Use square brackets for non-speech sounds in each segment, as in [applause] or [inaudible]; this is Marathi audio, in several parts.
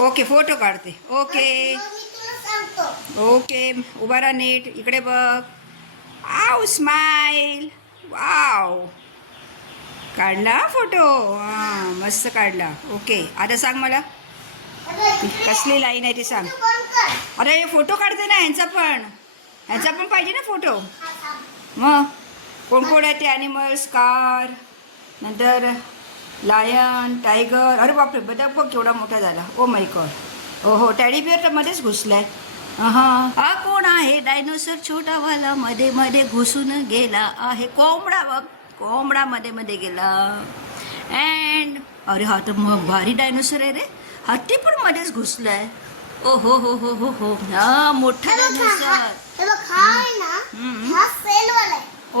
ओके फोटो काढते. ओके. ओके उभा राहा नीट. इकडे बघ. आव स्माईल वाव काढला फोटो? हां मस्त काढला. ओके आता सांग मला. कसली लाईन आहे ती सांग. अरे फोटो काढते ना ह्यांचा पण. ह्यांचा पण पाहिजे ना फोटो? मग? कोण कोण आहे ते? ॲनिमल्स कार नंतर लायन टायगर अरे बापरे बदक बघ केवढा मोठा झाला. ओ माय गॉड ओ हो टॅडी बिअर तर मध्येच घुसलाय. हां हा कोण आहे? डायनोसर छोटावाला मध्ये मध्ये घुसून गेला आहे. कोंबडा बघ. कोंबडा मध्ये मध्ये गेला. अँड अरे हा तर मग भारी डायनोसर आहे रे. हत्ती पण मध्येच घुसलाय. ओ हो हो हो हो. हो हा मोठा बघ, डायनोसर बघ,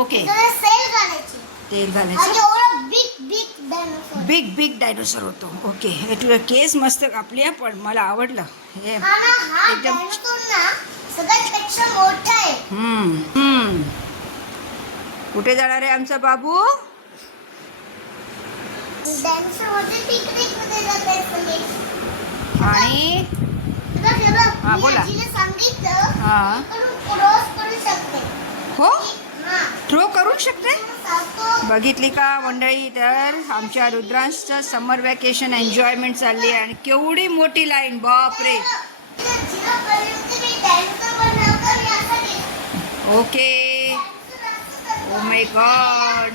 ओके तेल घालायचं. बिग बिग डायनोसॉर होतो. ओके हे तुझं केस मस्त कापली आहे पण मला आवडलं. हे. हा हा एकदम-. कुठे जाणार आहे आमचा बाबू? आणि? हे हे हा, बोला. सांगितलं हा. थ्रो करू शकते? बघितली का मंडळी? तर आमच्या रुद्रांशचं समर वॅकेशन एन्जॉयमेंट चालली आहे आणि केवढी मोठी लाईन बापरे! ओके. ओ माय गॉड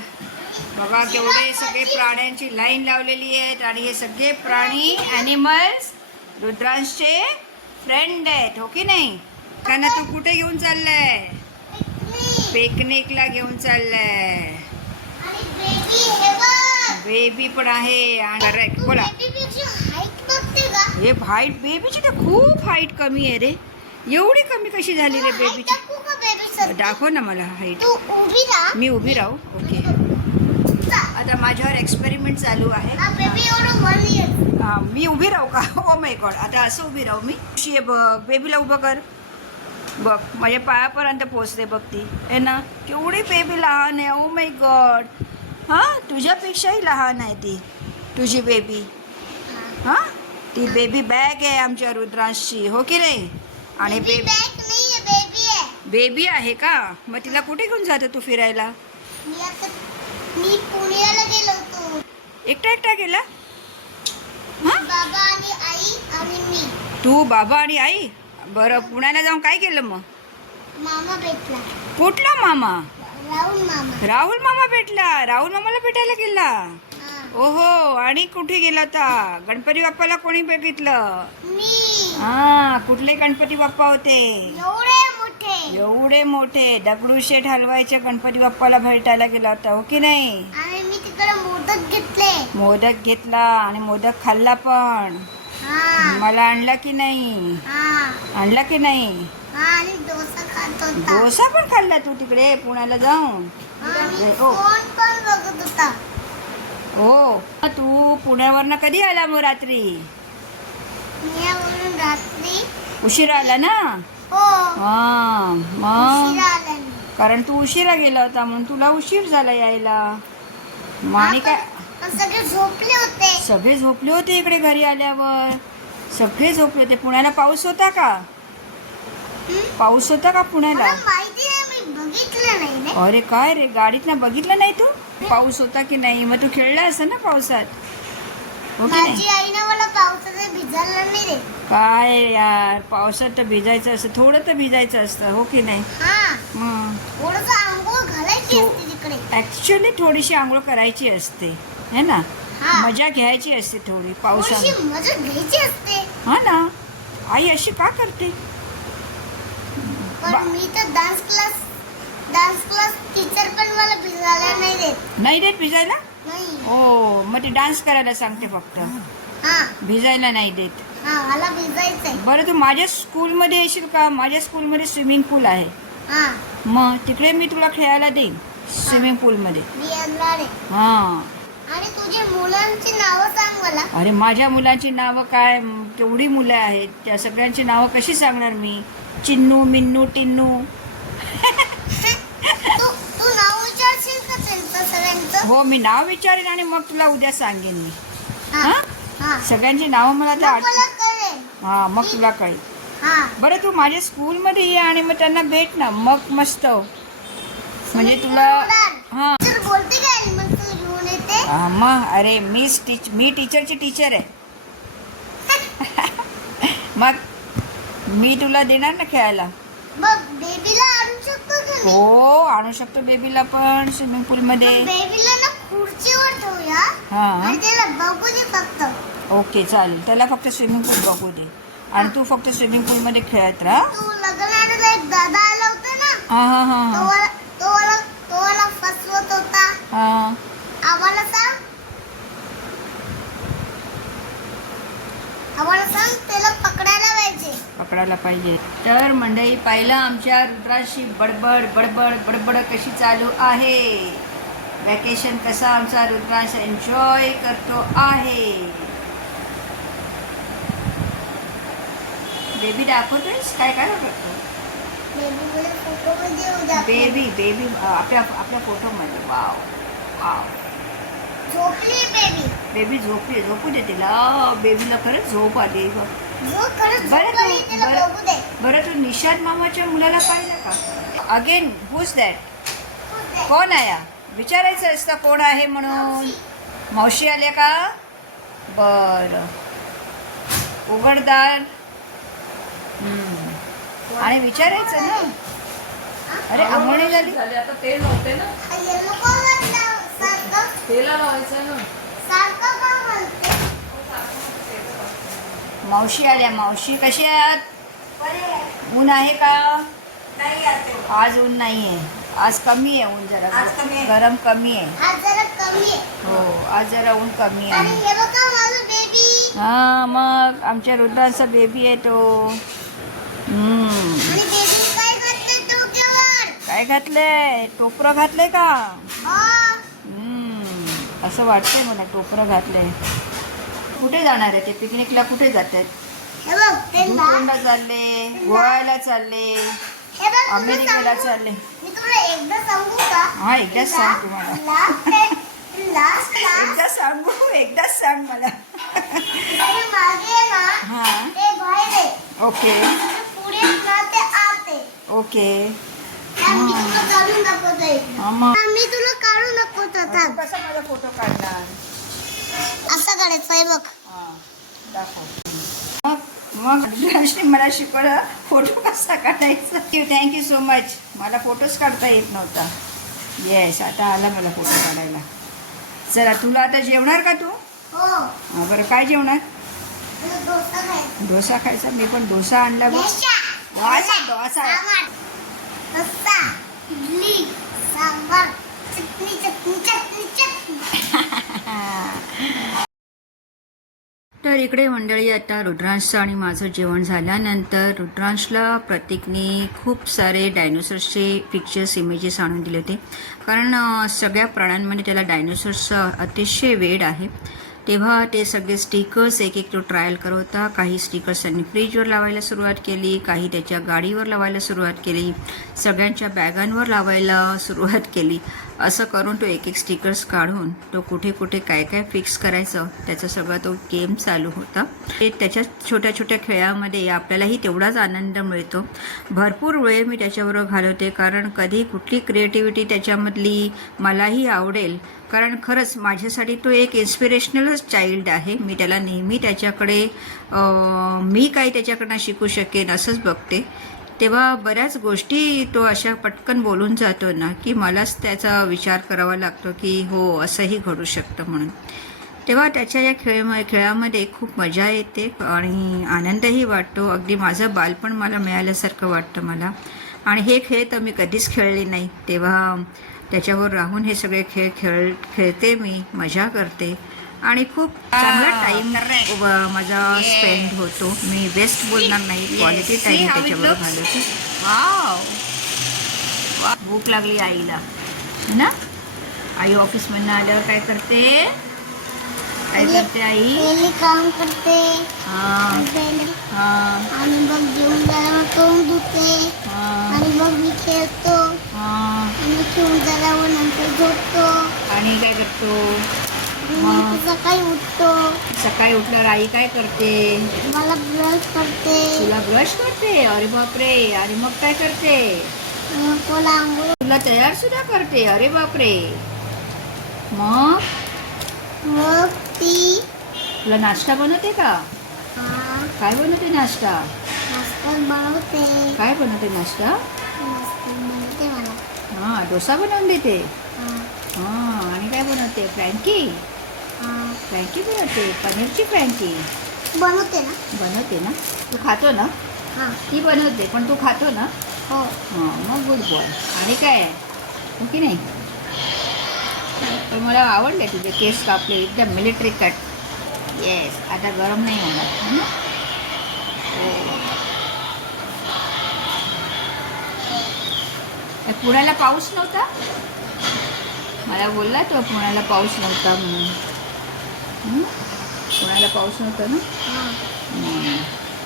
बघा केवढे सगळे प्राण्यांची लाईन लावलेली आहेत आणि हे सगळे प्राणी ॲनिमल्स रुद्रांशचे फ्रेंड आहेत हो की नाही? त्यांना तू कुठे घेऊन चाललाय? पिकनिकला घेऊन चाललाय. बेबी पण आहे करेक्ट बोला. हे हाईट बेबीची तर खूप हाईट कमी आहे रे. एवढी कमी कशी झाली रे बेबीची दाखव ना मला हाईट मी उभी राहू? ओके. आता माझ्यावर एक्सपेरिमेंट चालू आहे. मी उभी राहू का? ओ माय गॉड आता असं उभी राहू मी. बघ. बेबीला उभं कर. बघ माझ्या पायापर्यंत पोचते बघ ती. आहे ना केवढी बेबी लहान आहे ओ माय गॉड हां तुझ्यापेक्षाही लहान आहे ती तुझी बेबी हां ती बेबी बॅग आहे आमच्या रुद्रांशची हो की नाही? आणि बेबी बेबी आहे. बेबी आहे का? मग तिला कुठे घेऊन जातो तू फिरायला? मी पुण्याला गेलो होतो. एकटा एकटा गेला? हां? बाबा आणि आई आणि मी. तू बाबा आणि आई? बरं पुण्याला जाऊन काय केलं मग? मामा भेटला. कुठला मामा? राहुल मामा. राहुल मामा भेटला. राहुल मामाला भेटायला गेला? हा. ओहो आणि कुठे गेला होता? गणपती बाप्पाला कोणी बघितलं? हा कुठले गणपती बाप्पा होते? एवढे मोठे. एवढे मोठे. दगडूशेठ हलवायच्या गणपती बाप्पाला भेटायला गेला होता हो की नाही? मोदक घेतले. मोदक घेतला आणि मोदक खाल्ला पण. मला आणला की नाही? हा. आणला की नाही? हा डोसा खात होता. डोसा पण खाल्ला तू तिकडे पुण्याला जाऊन. होता. हो. तू पुण्यावरनं कधी आला मग रात्री? उशिरा आला ना? हो. हा मग? कारण तू उशिरा गेला होता म्हणून तुला उशीर झाला यायला. आणि काय सगळे झोपले होते. सगळे झोपले होते इकडे घरी आल्यावर. सगळे झोपले होते. पुण्याला पाऊस होता का? पाऊस होता का पुण्याला? मला माहिती नाही मी बघितलं नाही रे. अरे काय रे गाडीत ना बघितलं नाही तू? पाऊस होता की नाही? मग तू खेळला असं ना पावसात? हो की नाही? माझी आईनं मला पावसाचं भिजायला नाही रे. काय यार पावसात तर भिजायचं असतं. थोडं तर भिजायचं असतं हो की नाही? हा. मग थोडस आंघोळ घालायची तो- असते तिकडे. ॲक्च्युली थोडीशी आंघोळ करायची असते. है ना? हा. मजा घ्यायची असते थोडी पावसात. थोडीशी मजा घ्यायची असते. हा ना? आई अशी का करते? पण मी तर dance class dance class teacher पण मला भिजायला नाही देत. नाही देत भिजायला? नाही. हो मग ती डान्स करायला सांगते फक्त. हा. भिजायला नाही देत. हा मला भिजायचंय. बरं तू माझ्या स्कूलमध्ये येशील का? माझ्या स्कूलमध्ये स्विमिंग पूल आहे. हा. मग तिकडे मी तुला खेळायला देईन स्विमिंग पूलमध्ये मी येणार आहे. हां. आणि मुलांची नावं सांग मला अरे माझ्या मुलांची नावं काय केवढी मुलं आहेत त्या सगळ्यांची नावं कशी सांगणार मी चिन्नू मिन्नू टिन्नू तू तू नाव विचारशील का त्यांचं सगळ्यांचं हो मी नाव विचारेन आणि मग तुला उद्या सांगेन मी हा हा हा सगळ्यांची नावं मला आठ कळेल हा मग तुला कळेल हा बरं तू माझ्या स्कूलमध्ये ये आणि मग त्यांना भेट ना मग मस्त म्हणजे तुला हा बोलते का ॲनिमल्स घेऊन येते हा, मग अरे मी टीच मी टीचरची टीचर आहे. मग मी तुला देणार ना खेळायला? हो आणू शकतो बेबीला पण स्विमिंग पूलमध्ये. बेबीला ना खुर्चीवर ठेवूया हा. आणि त्याला बघू दे फक्त. ओके चालेल. त्याला फक्त स्विमिंग पूल बघू दे. आणि तू फक्त स्विमिंग पूलमध्ये खेळत राहा. हा हा हा तो हा. आम्हाला सांग. आम्हाला सांग त्याला पकडायला पाहिजे. पकडायला पाहिजे. तर मंडळी पाहिलं आमच्या रुद्राशी बडबड बडबड बडबड कशी चालू आहे? वॅकेशन कसा आमचा रुद्राश एन्जॉय करतो आहे? बेबी दाखवतोयस? काय काय करतो बेबी बेबी आपल्या आपल्या फोटोमध्ये वाव वाव झोपली बेबी बेबी झोपली झोपू दे तिला. बेबीला खरंच झोप आली बघ. खरंच बरं झोप आली तू- बरं. बघू दे. बरं तू निषाद मामाच्या मुलाला पाहिलं का? अगेन हुज दॅट कोण आया विचारायचं असतं कोण आहे म्हणून. मावशी. आल्या का? बर. उघडदार. हम्म. आणि विचारायचं ना. अरे आंघोळी झाली झाले. आता तेल नव्हते ना. तेला लावायचं ना. मावशी आल्या. मावशी कशी आहात? ऊन आहे का? आज ऊन नाही आहे. आज कमी आहे ऊन जरा. आज कमी आहे. गरम कमी आहे. आज जरा कमी आहे. हो आज जरा ऊन कमी आहे. हे बघा माझं बेबी हा मग आमच्या रुद्राचा बेबी आहे तो. हम्म. आणि बेबी काय करते डोक्यावर? काय घातलंय? टोपरं घातलंय का? हा. असं वाटतंय मला टोपरं घातलंय. कुठे जाणार आहे ते? पिकनिकला कुठे जात आहेत चालले गोव्याला चालले अमेरिकेला चालले. हा एकदाच सांग तुम्हाला. एकदा सांगू एकदाच सांग मला. हा. ओके. ओके. मी तुला आता तू कसा माझा फोटो काढणार? असं काढायचं आहे बघ. हा, दाखव. मग अभिलाषने मला शिकवलं फोटो कसा काढायचा? थँक्यू सो मच मला फोटोच काढता येत नव्हता. येस आता आला मला फोटो काढायला. चला तुला आता जेवणार का तू? हो. बरं काय जेवणार? तुला डोसा खायचा. डोसा खायचा? मी पण डोसा आणला बघ. डोसा. रस्सा इडली सांबार चटणी चटणी चटणी चटणी. [laughs] तर इकडे मंडळी आता रुद्रांशचं आणि माझं जेवण झाल्यानंतर रुद्रांशला प्रतीकने खूप सारे डायनोसर्सचे पिक्चर्स इमेजेस आणून दिले होते. कारण सगळ्या प्राण्यांमध्ये त्याला डायनोसर्सचा अतिशय वेड आहे. तेव्हा ते सगळे स्टिकर्स एक एक तो ट्रायल करत होता काही स्टिकर्स त्यांनी फ्रीजवर लावायला सुरुवात केली काही त्याच्या गाडीवर लावायला सुरुवात केली सगळ्यांच्या बॅगांवर लावायला सुरुवात केली. असं करून तो एक एक स्टिकर्स काढून तो कुठे कुठे काय काय फिक्स करायचं त्याचा सगळा तो गेम चालू होता. ते त्याच्या छोट्या छोट्या खेळामध्ये आपल्यालाही तेवढाच आनंद मिळतो. भरपूर वेळ मी त्याच्याबरोबर घालवते कारण कधी कुठली क्रिएटिव्हिटी त्याच्यामधली मलाही आवडेल कारण खरंच माझ्यासाठी तो एक इन्स्पिरेशनलच चाइल्ड आहे. मी त्याला नेहमी त्याच्याकडे मी काही त्याच्याकडनं शिकू शकेन असंच बघते. तेव्हा बऱ्याच गोष्टी तो अशा पटकन बोलून जातो ना की मलाच त्याचा विचार करावा लागतो की हो असंही घडू शकतं म्हणून. तेव्हा त्याच्या या खेळ खेळामध्ये खूप मजा येते आणि आनंदही वाटतो. अगदी माझं बालपण मला मिळाल्यासारखं वाटतं मला. आणि हे खेळ तर मी कधीच खेळले नाही. तेव्हा त्याच्यावर राहून हे सगळे खेळ खेळ खेळते मी मजा करते. आणि खूप चांगला टाईम माझा स्पेंड होतो. मी बेस्ट बोलणार नाही क्वालिटी टाईम त्याच्याबरोबर घालवते. वाव भूक लागली आईला. है ना? आई ऑफिसमधनं आल्यावर काय करते? काय करते आई? काम करते. हा पहिली हा आणि मग जेवण झाल्यावर तोंड धुते हा आणि मग मी खेळतो हा आणि खेळून झाल्यावर नंतर झोपतो आणि काय करतो? नंतर सकाळी उठतो? सकाळी उठल्यावर आई काय करते? मला ब्रश करते. तुला ब्रश करते? अरे बापरे. आणि मग काय करते? तुला तयार सुद्धा करते. अरे बापरे. मग? मग ती तुला नाश्ता बनवते का? हा, काय बनवते नाश्ता? नाश्ता बनवते. काय बनवते नाश्ता? हां डोसा बनवून देते. हा, आणि काय बनवते? फ्रँकी? हा. फ्रँकी बनवते? पनीरची फ्रँकी? बनवते ना. बनवते ना? तू खातो ना? हा. ती बनवते पण तू खातो ना? हो. हां मग गुड बॉय आणि काय? आहे हो की नाही? पण मला आवडले तुझे केस कापले एकदम मिलिटरी कट येस आता गरम नाही होणार हं? पुण्याला पाऊस नव्हता? मला बोलला तो पुण्याला पाऊस नव्हता म्हणून. पुण्याला पाऊस नव्हता ना?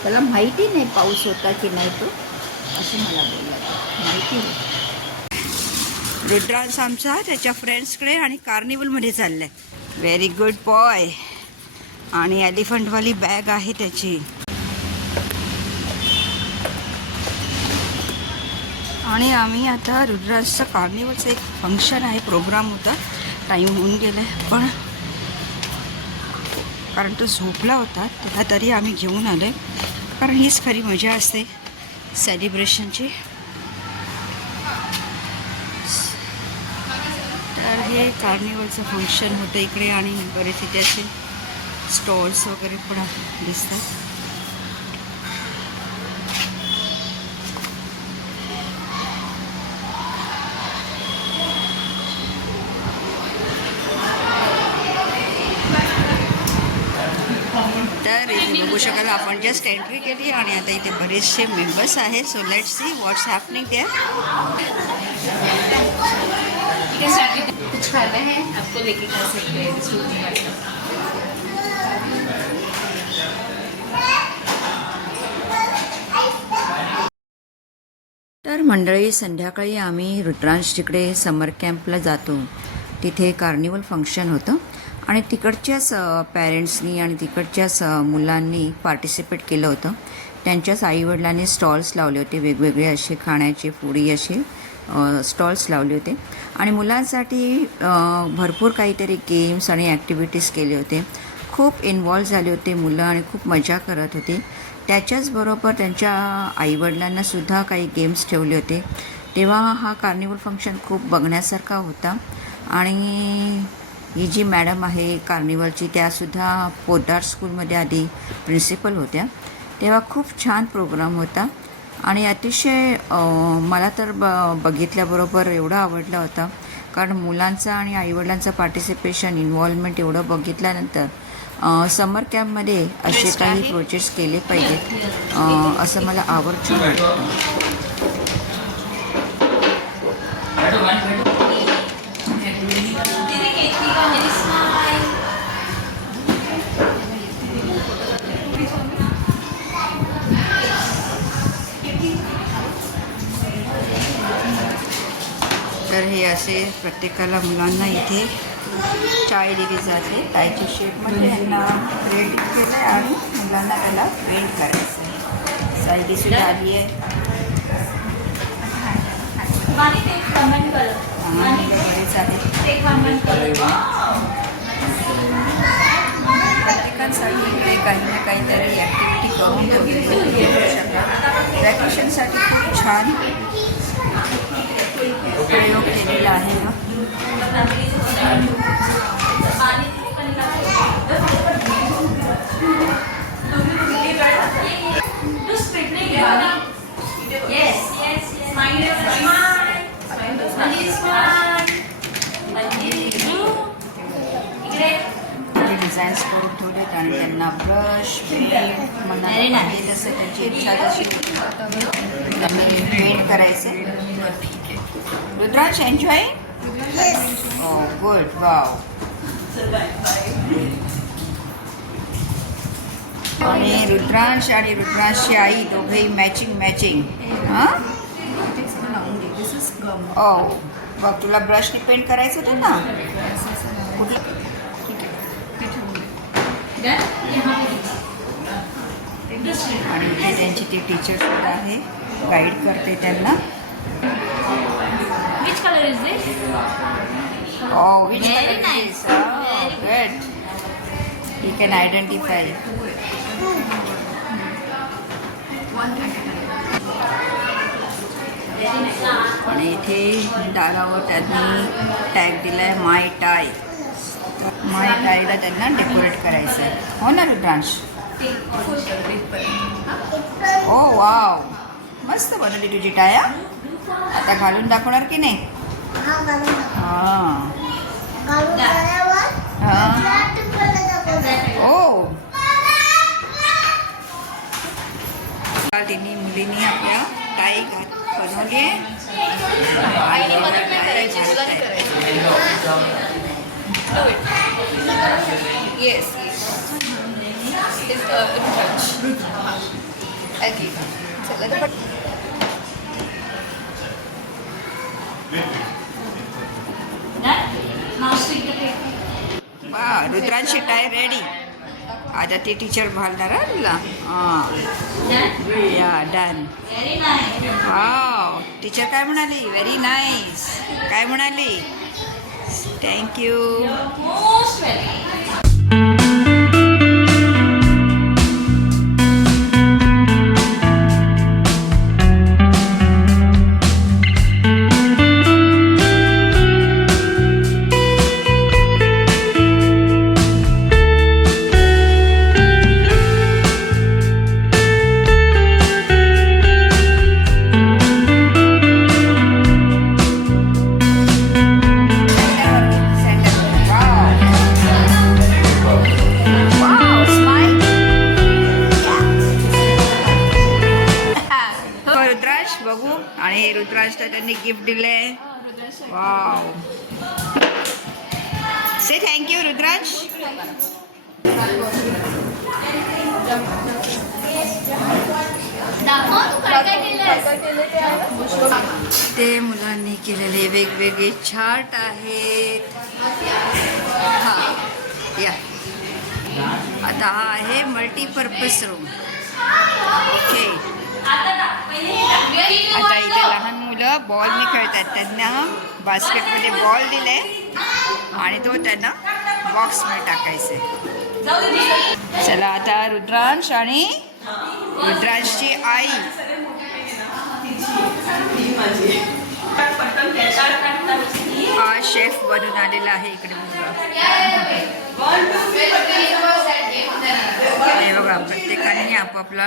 त्याला माहिती नाही पाऊस होता की नाही तो. असं मला बोलला तो. माहिती नाही. रुद्रांश आमचा त्याच्या फ्रेंड्सकडे आणि कार्निवलमध्ये चाललाय. व्हेरी गुड बॉय आणि एलिफंटवाली बॅग आहे त्याची. आणि आम्ही आता रुद्राजचं कार्निवलचं एक फंक्शन आहे प्रोग्राम होता. टाईम होऊन गेला आहे पण कारण तो झोपला होता त्याला तरी आम्ही घेऊन आलो आहे कारण हीच खरी मजा असते सेलिब्रेशनची तर हे कार्निवलचं फंक्शन होतं इकडे आणि बरेच इथे असे स्टॉल्स वगैरे पण दिसतात तर इथे बघू शकाल आपण जस्ट एंट्री केली आणि आता इथे बरेचसे मेंबर्स आहेत so let see what's happening there कुछ खाना है? आपको लेके सकते हैं। तर मंडळी संध्याकाळी आम्ही रुद्रांश तिकडे समर कॅम्पला जातो तिथे कार्निवल फंक्शन होतं. आणि तिकडच्याच पॅरेंट्सनी आणि तिकडच्याच मुलांनी पार्टिसिपेट केलं होतं. त्यांच्याच आईवडिलांनी स्टॉल्स लावले होते वेगवेगळे असे खाण्याचे फुडी असे स्टॉल्स लावले होते. आणि मुलांसाठी भरपूर काहीतरी गेम्स आणि ॲक्टिव्हिटीज केले होते. खूप इन्वॉल्व झाले होते मुलं आणि खूप मजा करत होते. त्याच्याचबरोबर त्यांच्या आईवडिलांनासुद्धा काही गेम्स ठेवले होते. तेव्हा हा कार्निवल फंक्शन खूप बघण्यासारखा होता. आणि ही जी मॅडम आहे कार्निवलची त्यासुद्धा पोद्दार स्कूलमध्ये आधी प्रिन्सिपल होत्या. तेव्हा खूप छान प्रोग्राम होता. आणि अतिशय मला तर ब बघितल्याबरोबर एवढं आवडला होता. कारण मुलांचं आणि आईवडिलांचं पार्टिसिपेशन इन्व्हॉल्वमेंट एवढं बघितल्यानंतर समर कॅम्पमध्ये असे काही प्रोजेक्ट्स केले पाहिजेत. असं मला आवर्जून वाटतं हे असे प्रत्येकाला मुलांना इथे चाय दिली जाते. चायच्या शेपमध्ये यांना रेडी केलं आहे आणि मुलांना त्याला पेंट करायचं आहे. सायडी सुद्धा आली आहे. प्रत्येकासाठी इकडे काही ना काहीतरी ॲक्टिव्हिटी करून ठेवलेली आहे. वॅकेशनसाठी खूप छान प्रयोग केलेला आहे हा. ते डिझाईन्स करून ठेवलेत आणि त्यांना ब्रश पेंट मनाला पाहिजे तसं त्याची इच्छा जशी त्यांनी पेंट करायचे Rudransh enjoy oh good wow आणि रुद्रांश आणि रुद्रांशची आई दोघेही मॅचिंग मॅचिंग हां ओ बघ तुला ब्रशने पेंट करायचं होतं ना? आणि त्यांची ती टीचर सुद्धा आहे गाईड करते त्यांना. Which color is this? Oh, which Very color nice. is this? Oh, good. You can identify. आणि इथे दारावर त्यांनी टॅग दिलाय माय टाय माय टायला त्यांना डेकोरेट करायचं आहे हो ना रुद्रांश ओ वाव मस्त बनवली तुझी टाया आता घालून दाखवणार की नाही? हा हां. हां. ओ. तिन्ही मुलींनी आपल्या घात बनवली. आहे आणि आता टाई घालतायत. Yes, yes. It's a touch. Okay. चला तर पट- वा रुद्रांची टाय रेडी आता ती टीचर घालणार हा तुला. हां. या डन. वाव टीचर काय म्हणाली? व्हेरी नाईस काय म्हणाली? थँक्यू ते मुलांनी केलेले वेगवेगळे चार्ट आहेत. हा या. आता हा आहे मल्टीपर्पज रूम ओके आता इथे लहान मुलं बॉलने खेळतात. त्यांना बास्केटमध्ये बॉल दिले आणि तो त्यांना बॉक्समध्ये टाकायचे. चला आता रुद्रांश आणि रुद्रांशची आई. हा शेफ बनून आलेला आहे इकडे हे बघा प्रत्येकाने आपापला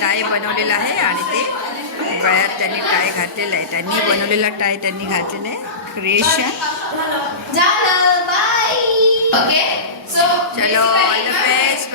टाय बनवलेला आहे आणि ते गळ्यात त्यांनी टाय घातलेला आहे. त्यांनी बनवलेला टाय त्यांनी घातलेला आहे. क्रिएशन झालं बाय ओके सो चलो ऑल द बेस्ट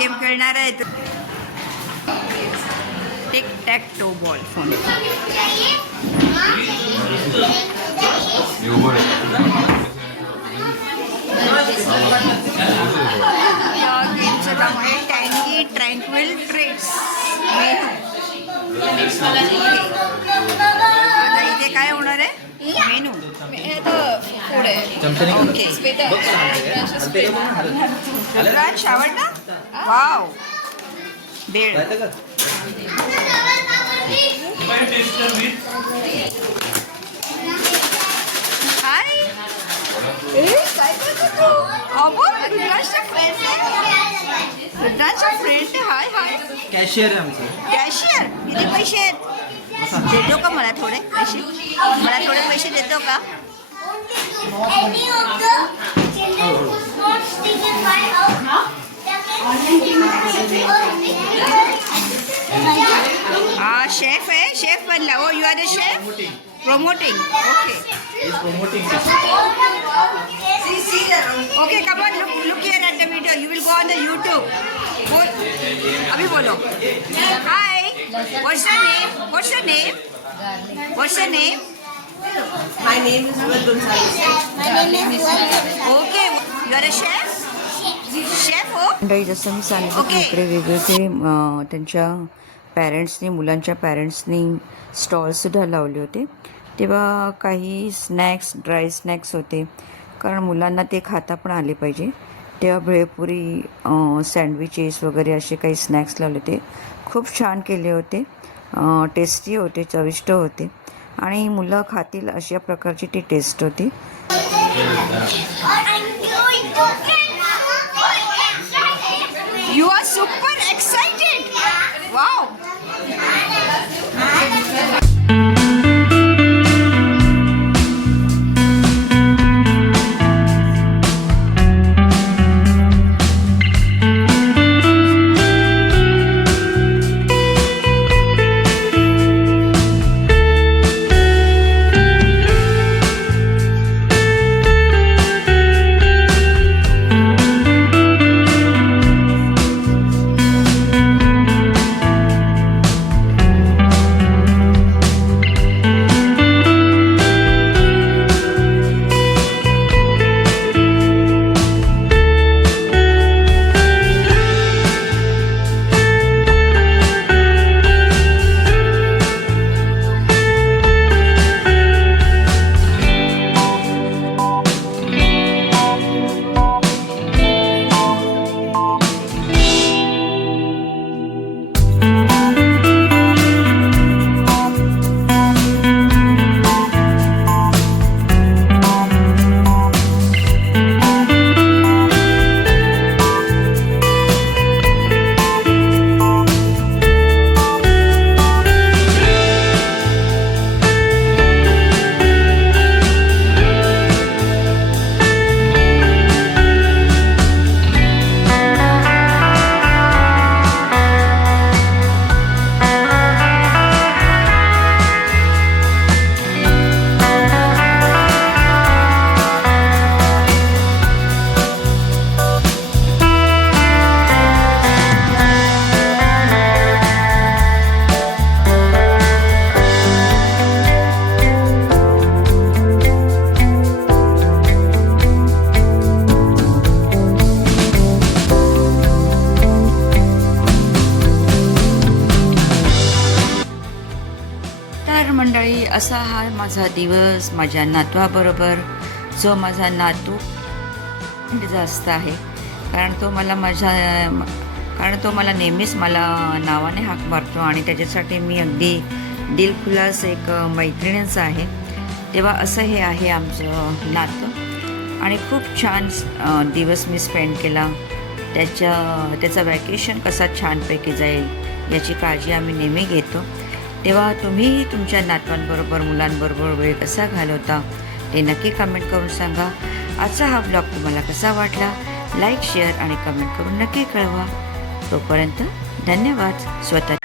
गेम खेळणार आहेत. Tic tac toe ball phone. या गेमचं नाव आहे टँगी ट्रँक्विल ट्रेड्स मेनू. आता इथे काय होणार आहे? मेनू ओके रुद्रांश आवडला वाव बेळ हाय काय करतो अबो रुद्रांशचा फ्रेंड आहे रुद्रांशचा फ्रेंड आहे हाय हाय कॅशियर आहे आमचं कॅशियर किती पैसे आहेत देतो का मला थोडे पैसे? मला थोडे पैसे देतो का? हा शेफ आहे शेफ बनला. ओ you are the chef promoting okay okay come on look look here at the video you will go on the YouTube अभी बोलो. Hi what's your name what's your name what's your name My name is Ruth Gonzalez. My name is Walter. Okay you are a chef chef हो मंडळी जसं मी सांगितलं. इकडे वेगवेगळे त्यांच्या पॅरेंट्सनी मुलांच्या पॅरेंट्सनी स्टॉलसुद्धा लावले होते. तेव्हा काही स्नॅक्स ड्राय स्नॅक्स होते. कारण मुलांना ते खाता पण आले पाहिजे. तेव्हा भेळपुरी सँडविचेस वगैरे असे काही स्नॅक्स लावले होते. खूप छान केले होते. टेस्टी होते चविष्ट होते. आणि मुलं खातील अशा प्रकारची ती टेस्ट होती. दिवस माझ्या नातवाबरोबर जो माझा नातू जास्त आहे कारण तो मला माझ्या कारण तो मला नेहमीच मला नावाने हाक मारतो आणि त्याच्यासाठी मी अगदी दिलखुलास एक मैत्रिणीच आहे. तेव्हा असं हे आहे आमचं नातं. आणि खूप छान दिवस मी स्पेंड केला. त्याच्या त्याचं वॅकेशन कसा छानपैकी जाईल याची काळजी आम्ही नेहमी घेतो. तेव्हा तुम्ही तुमच्या नातवांबरोबर मुलांबरोबर वेळ कसा घालवता ते नक्की कमेंट करून सांगा. आजचा हा ब्लॉग तुम्हाला कसा वाटला लाईक शेअर आणि कमेंट करून नक्की कळवा. तोपर्यंत धन्यवाद. स्वतः